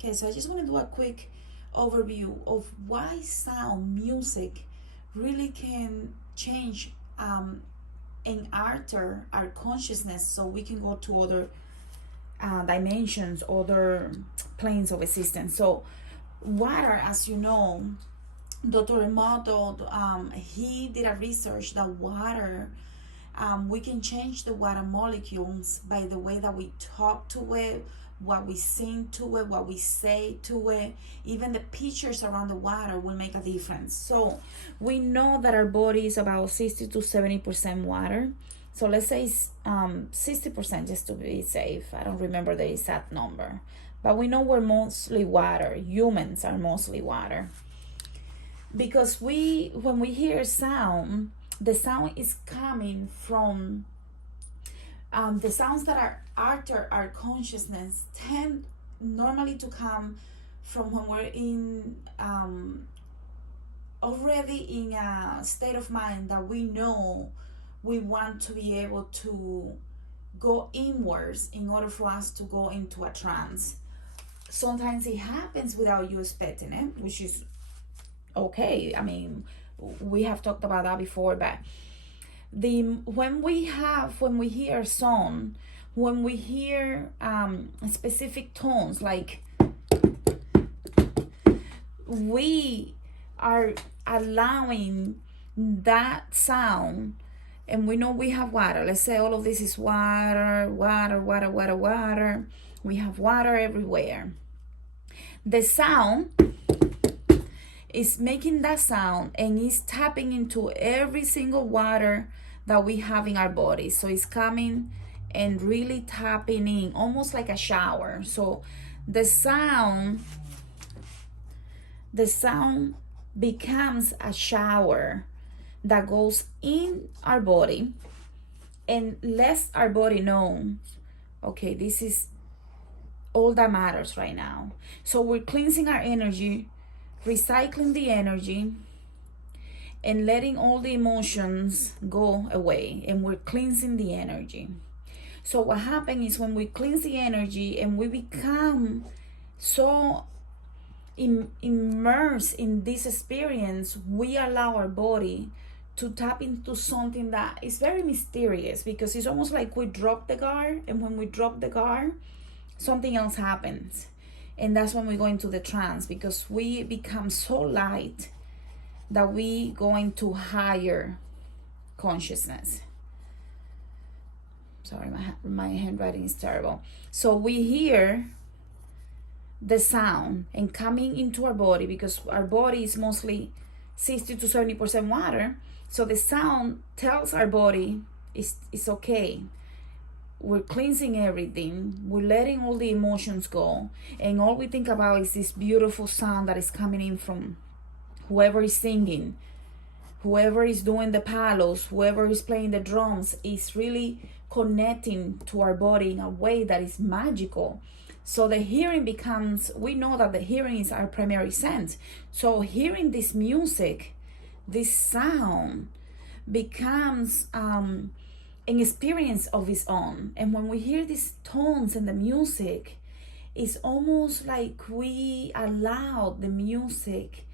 Okay, so I just want to do a quick overview of why sound music really can change and alter our consciousness so we can go to other dimensions, other planes of existence. So, water, as you know, Dr. Emoto, he did a research that water, we can change the water molecules by the way that we talk to it, what we sing to it, what we say to it. Even the pictures around the water will make a difference. So we know that our body is about 60 to 70% water. So let's say 60% just to be safe. I don't remember the exact number. But we know we're mostly water. Humans are mostly water. Because when we hear sound, the sound is coming from the sounds that are alter our consciousness tend normally to come from when we're in already in a state of mind that we know we want to be able to go inwards in order for us to go into a trance. Sometimes it happens without you expecting it, which is okay. I mean, we have talked about that before, but when we hear song, when we hear specific tones, like we are allowing that sound, and we know we have water. Let's say all of this is water, water, water, water, water. We have water everywhere. The sound is making that sound and is tapping into every single water that we have in our body. So it's coming and really tapping in, almost like a shower. So the sound becomes a shower that goes in our body and lets our body know, okay, this is all that matters right now. So we're cleansing our energy, recycling the energy, and letting all the emotions go away, and we're cleansing the energy. So what happens is when we cleanse the energy and we become so immersed in this experience, we allow our body to tap into something that is very mysterious, because it's almost like we drop the guard, and when we drop the guard, something else happens. And that's when we go into the trance, because we become so light that we go into higher consciousness. Sorry, my handwriting is terrible. So we hear the sound and coming into our body, because our body is mostly 60 to 70% water. So the sound tells our body it's okay. We're cleansing everything. We're letting all the emotions go. And all we think about is this beautiful sound that is coming in from whoever is singing, whoever is doing the palos, whoever is playing the drums, is really connecting to our body in a way that is magical. So the hearing becomes, we know that the hearing is our primary sense. So hearing this music, this sound becomes an experience of its own. And when we hear these tones and the music, it's almost like we allow the music,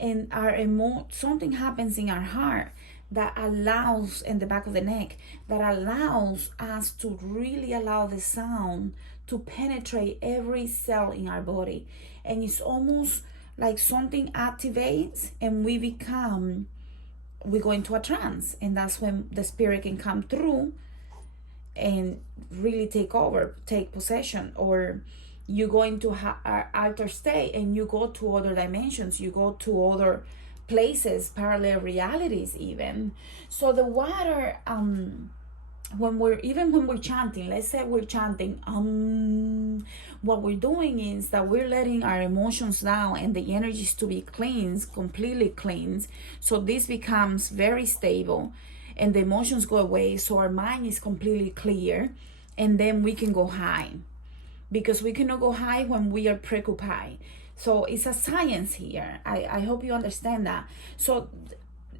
and our something happens in our heart that allows, in the back of the neck, that allows us to really allow the sound to penetrate every cell in our body. And it's almost like something activates and we go into a trance, and that's when the spirit can come through and really take possession. Or you go into alter state and you go to other dimensions, you go to other places, parallel realities even. So the water, when we're chanting, let's say we're chanting what we're doing is that we're letting our emotions down and the energies to be cleansed, completely cleansed. So this becomes very stable and the emotions go away, so our mind is completely clear, and then we can go high, because we cannot go high when we are preoccupied. So it's a science here. I hope you understand that. So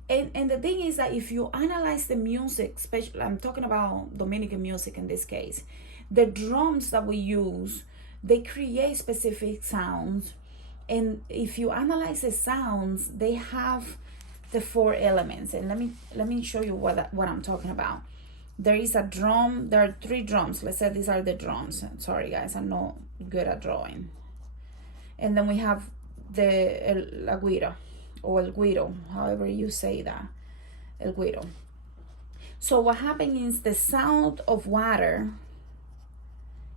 and the thing is that if you analyze the music, especially I'm talking about Dominican music in this case, the drums that we use, they create specific sounds. And if you analyze the sounds, they have the 4 elements. And let me show you what I'm talking about. There is a drum. There are 3 drums. Let's say these are the drums. Sorry guys, I'm not good at drawing. And then we have la guira, or el guiro, however you say that, el guiro. So what happens is the sound of water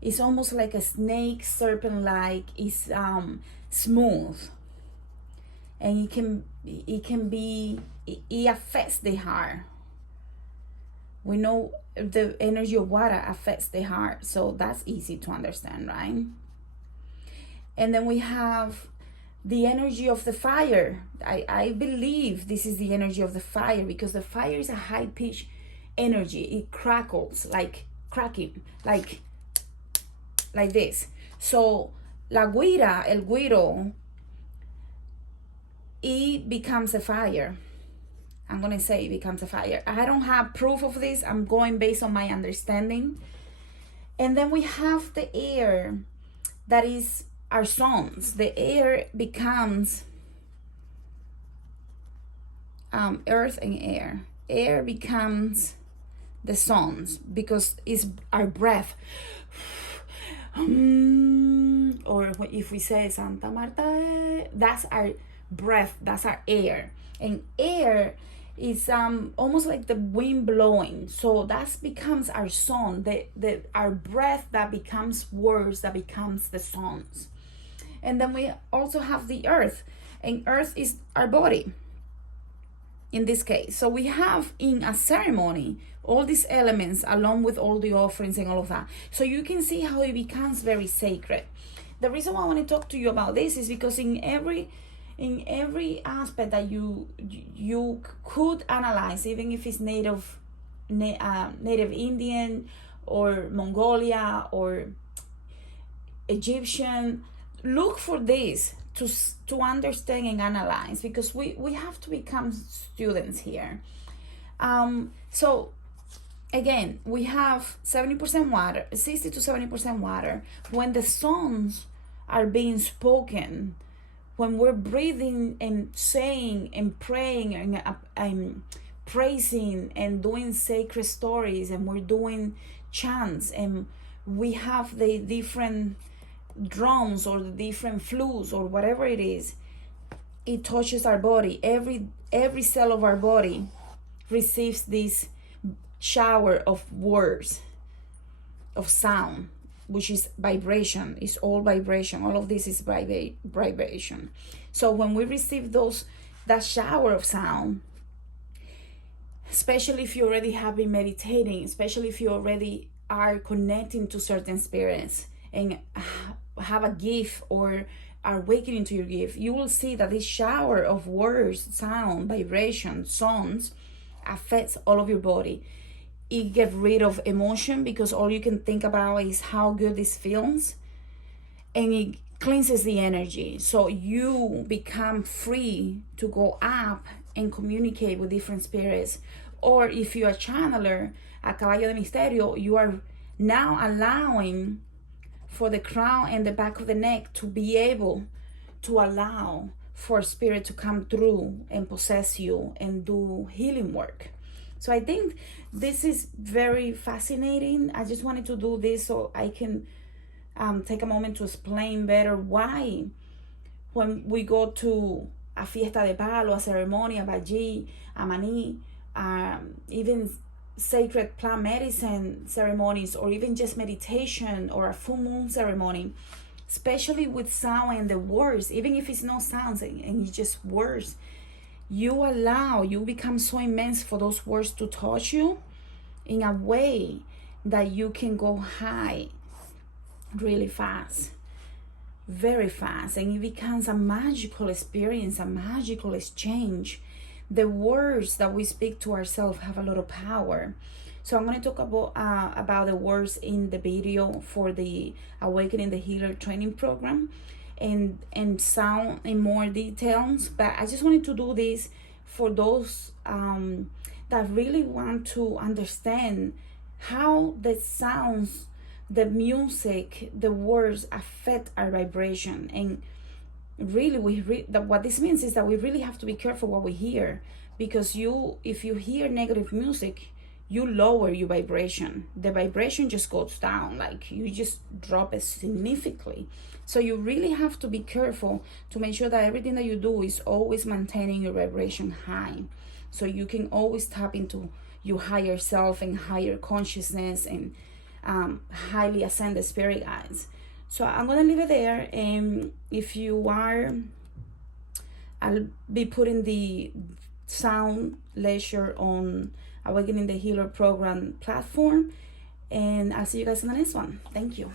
is almost like a snake, serpent-like. It's smooth, and it affects the heart. We know the energy of water affects the heart, so that's easy to understand, right? And then we have the energy of the fire. I believe this is the energy of the fire, because the fire is a high-pitched energy. It crackles, like cracking, like this. So la guira, el guiro, it becomes a fire. I'm gonna say it becomes a fire. I don't have proof of this. I'm going based on my understanding. And then we have the air, that is our songs. The air becomes earth and air. Air becomes the songs, because it's our breath. Or if we say Santa Marta, that's our breath, that's our air. And air is almost like the wind blowing, so that becomes our song. Our breath, that becomes words, that becomes the songs. And then we also have the earth, and earth is our body in this case. So we have in a ceremony all these elements, along with all the offerings and all of that. So you can see how it becomes very sacred. The reason why I want to talk to you about this is because in every aspect that you could analyze, even if it's native Indian or Mongolia or Egyptian, look for this to understand and analyze, because we have to become students here. So again, we have 70% water, 60 to 70% water. When the songs are being spoken, when we're breathing and saying and praying and praising and doing sacred stories, and we're doing chants, and we have the different drums or the different flutes or whatever it is, it touches our body. Every cell of our body receives this shower of words, of sound, which is vibration. It's all vibration. All of this is vibration. So when we receive that shower of sound, especially if you already have been meditating, especially if you already are connecting to certain spirits and have a gift or are awakening to your gift, you will see that this shower of words, sound, vibration, songs affects all of your body. It gets rid of emotion, because all you can think about is how good this feels, and it cleanses the energy, so you become free to go up and communicate with different spirits. Or if you're a channeler, a caballo de misterio, you are now allowing for the crown and the back of the neck to be able to allow for spirit to come through and possess you and do healing work. So I think this is very fascinating. I just wanted to do this so I can take a moment to explain better why when we go to a fiesta de palo, a ceremony, a baji, a mani, even sacred plant medicine ceremonies, or even just meditation or a full moon ceremony, especially with sound and the words, even if it's no sounds and it's just words, you become so immense for those words to touch you in a way that you can go high really fast, very fast, and it becomes a magical experience, a magical exchange. The words that we speak to ourselves have a lot of power. So I'm going to talk about the words in the video for the Awakening the Healer training program, and sound in more details. But I just wanted to do this for those that really want to understand how the sounds the music, the words affect our vibration. And really what this means is that we really have to be careful what we hear, because if you hear negative music, you lower your vibration. The vibration just goes down, like you just drop it significantly. So you really have to be careful to make sure that everything that you do is always maintaining your vibration high, so you can always tap into your higher self and higher consciousness, and highly ascended spirit guides. So I'm gonna leave it there, and if you are, I'll be putting the sound lecture on Awakening the Healer program platform, and I'll see you guys in the next one. Thank you.